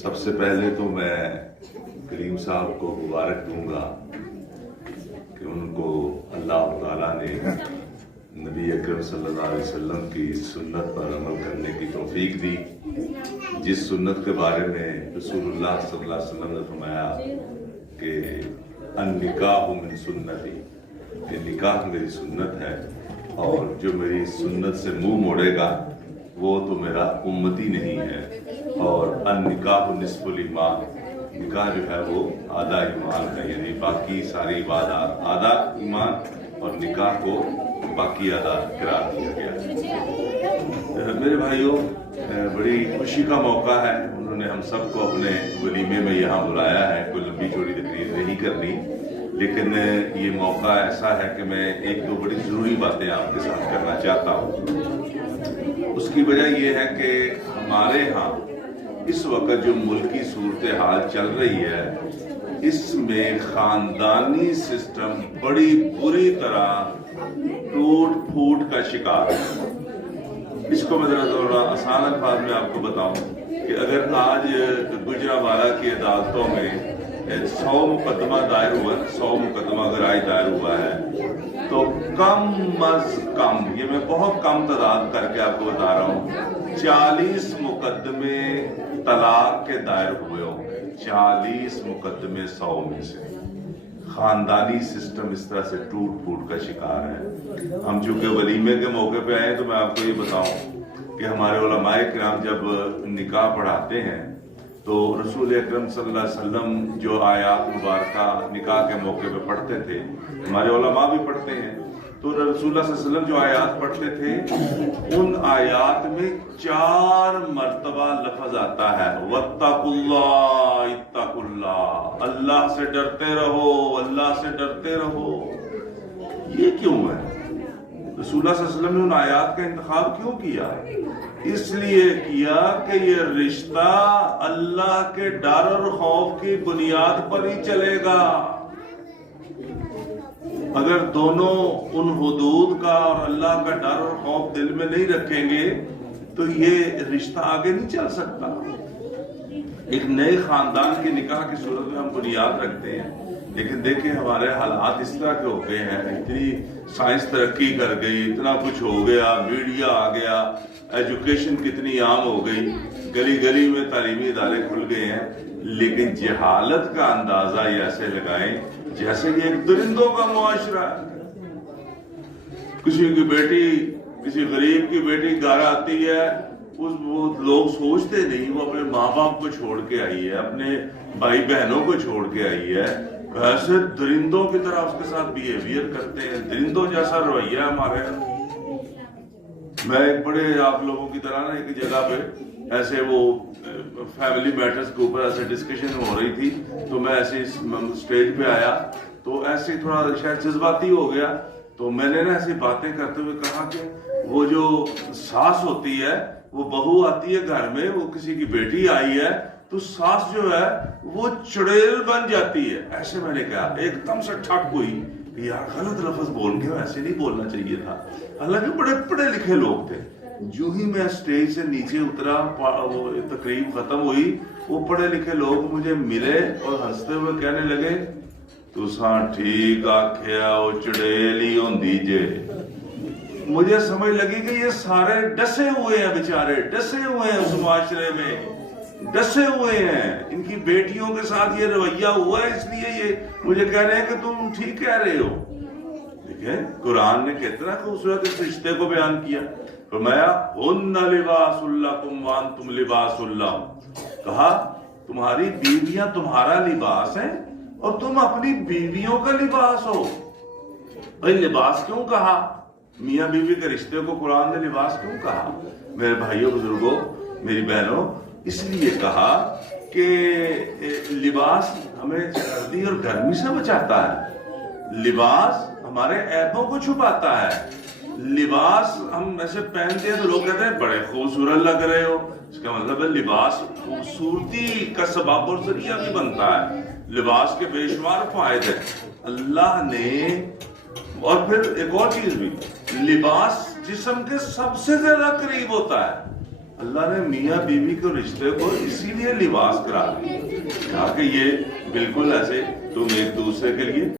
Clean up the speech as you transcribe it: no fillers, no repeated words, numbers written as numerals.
سب سے پہلے تو میں کریم صاحب کو مبارک دوں گا کہ ان کو اللہ تعالیٰ نے نبی اکرم صلی اللہ علیہ وسلم کی سنت پر عمل کرنے کی توفیق دی، جس سنت کے بارے میں رسول اللہ صلی اللہ علیہ وسلم نے فرمایا کہ النکاح من سنتی، کہ نکاح میری سنت ہے اور جو میری سنت سے منہ موڑے گا وہ تو میرا امتی نہیں ہے، اور النکاح نصف الایمان، نکاح جو ہے وہ آدھا ایمان ہے، یعنی باقی ساری عبادات آدھا ایمان اور نکاح کو باقی آدھا قرار دیا گیا۔ میرے بھائیوں، بڑی خوشی کا موقع ہے، انہوں نے ہم سب کو اپنے ولیمے میں یہاں بلایا ہے، کوئی لمبی چوڑی تقریر نہیں کرنی، لیکن یہ موقع ایسا ہے کہ میں ایک دو بڑی ضروری باتیں آپ کے ساتھ کرنا چاہتا ہوں۔ اس کی وجہ یہ ہے کہ ہمارے ہاں اس وقت جو ملکی صورتحال چل رہی ہے، اس میں خاندانی سسٹم بڑی بری طرح ٹوٹ پھوٹ کا شکار ہے۔ اس کو میں ذرا تھوڑا آسان الفاظ میں آپ کو بتاؤں کہ اگر آج گجرانوالہ کی عدالتوں میں 100 مقدمہ دائر ہوا، 100 مقدمہ اگر آج دائر ہوا ہے تو کم از کم، یہ میں بہت کم تعداد کر کے آپ کو بتا رہا ہوں، 40 مقدمے طلاق کے دائر ہوئے ہوں گے، 40 مقدمے 100 میں سے۔ خاندانی سسٹم اس طرح سے ٹوٹ پھوٹ کا شکار ہے۔ ہم چونکہ ولیمے کے موقع پہ آئے تو میں آپ کو یہ بتاؤں کہ ہمارے علماء کرام جب نکاح پڑھاتے ہیں تو رسول اکرم صلی اللہ علیہ وسلم جو آیات مبارکہ نکاح کے موقع پہ پڑھتے تھے، ہمارے علماء بھی پڑھتے ہیں، تو رسول اللہ صلی اللہ علیہ وسلم جو آیات پڑھتے تھے ان آیات میں 4 مرتبہ لفظ آتا ہے وَاتَّقُوا اللَّهَ اتَّقُوا اللَّهَ، اللہ سے ڈرتے رہو، اللہ سے ڈرتے رہو۔ یہ کیوں ہے؟ رسول اللہ صلی اللہ علیہ وسلم نے ان آیات کا انتخاب کیوں کیا؟ اس لیے کیا کہ یہ رشتہ اللہ کے ڈر اور خوف کی بنیاد پر ہی چلے گا۔ اگر دونوں ان حدود کا اور اللہ کا ڈر اور خوف دل میں نہیں رکھیں گے تو یہ رشتہ آگے نہیں چل سکتا۔ ایک نئے خاندان کے نکاح کی صورت میں ہم بنیاد رکھتے ہیں، لیکن دیکھیں ہمارے حالات اس طرح کے ہو گئے ہیں، اتنی سائنس ترقی کر گئی، اتنا کچھ ہو گیا، میڈیا آ گیا، ایجوکیشن کتنی عام ہو گئی، گلی گلی میں تعلیمی ادارے کھل گئے ہیں، لیکن جہالت کا اندازہ یہ ایسے لگائیں جیسے یہ ایک درندوں کا معاشرہ ہے۔ کسی کی بیٹی، کسی غریب کی بیٹی گھر آتی ہے، وہ لوگ سوچتے نہیں وہ اپنے ماں باپ کو چھوڑ کے آئی ہے، اپنے بھائی بہنوں کو چھوڑ کے آئی ہے، ایسے درندوں کی طرح اس کے ساتھ بیہیویئر کرتے ہیں، درندوں جیسا رویہ ہمارے۔ میں ایک بڑے آپ لوگوں کی طرح نا ایک جگہ پہ ایسے وہ فیملی میٹرز کے اوپر ایسے ڈسکشن ہو رہی تھی، تو میں ایسے اسٹیج پہ آیا تو ایسے تھوڑا شاید جذباتی ہو گیا، تو میں نے نا ایسی باتیں کرتے ہوئے کہا کہ وہ جو ساس ہوتی ہے، وہ بہو آتی ہے گھر میں، وہ کسی کی بیٹی آئی ہے تو ساس جو ہے وہ چڑیل بن جاتی ہے۔ ایسے میں نے کہا، ایک دم سے ٹھک ہوئی کہ یار غلط لفظ بول کے ایسے نہیں بولنا چاہیے تھا، حالانکہ بڑے پڑھے لکھے لوگ تھے۔ جو ہی میں اسٹیج سے نیچے اترا، وہ تقریب ختم ہوئی، وہ پڑھے لکھے لوگ مجھے ملے اور ہنستے ہوئے کہنے لگے تساں ٹھیک آکھیا او چڑیل ہی ہوندی جے۔ مجھے سمجھ لگی کہ یہ سارے ڈسے ہوئے ہیں، بیچارے ڈسے ہوئے ہیں، اس معاشرے میں ڈسے ہوئے ہیں، ان کی بیٹیوں کے ساتھ یہ رویہ ہوا ہے، اس لیے یہ مجھے کہہ رہے ہیں کہ تم ٹھیک کہہ رہے ہو۔ دیکھیں قرآن نے کتنا خوبصورت اس رشتے کو بیان کیا، فرمایا ہن لباس لکم وانتم لباس لہم، کہا تمہاری بیویاں تمہارا لباس ہیں اور تم اپنی بیویوں کا لباس ہو۔ بھائی لباس کیوں کہا؟ میاں بیوی کے رشتے کو قرآن نے لباس کیوں کہا؟ میرے بھائیوں بزرگوں، میری بہنوں، اس لیے کہا کہ لباس ہمیں سردی اور گرمی سے بچاتا ہے، لباس ہمارے عیبوں کو چھپاتا ہے، لباس ہم ایسے پہنتے ہیں تو لوگ کہتے ہیں بڑے خوبصورت لگ رہے ہو، اس کا مطلب ہے لباس خوبصورتی کا سبب اور ذریعہ بھی بنتا ہے، لباس کے بے شمار فائدے اللہ نے۔ اور پھر ایک اور چیز بھی، لباس جسم کے سب سے زیادہ قریب ہوتا ہے، اللہ نے میاں بیوی کے رشتے کو اسی لیے لباس کرا دیا، کہا کہ یہ بالکل ایسے تم ایک دوسرے کے لیے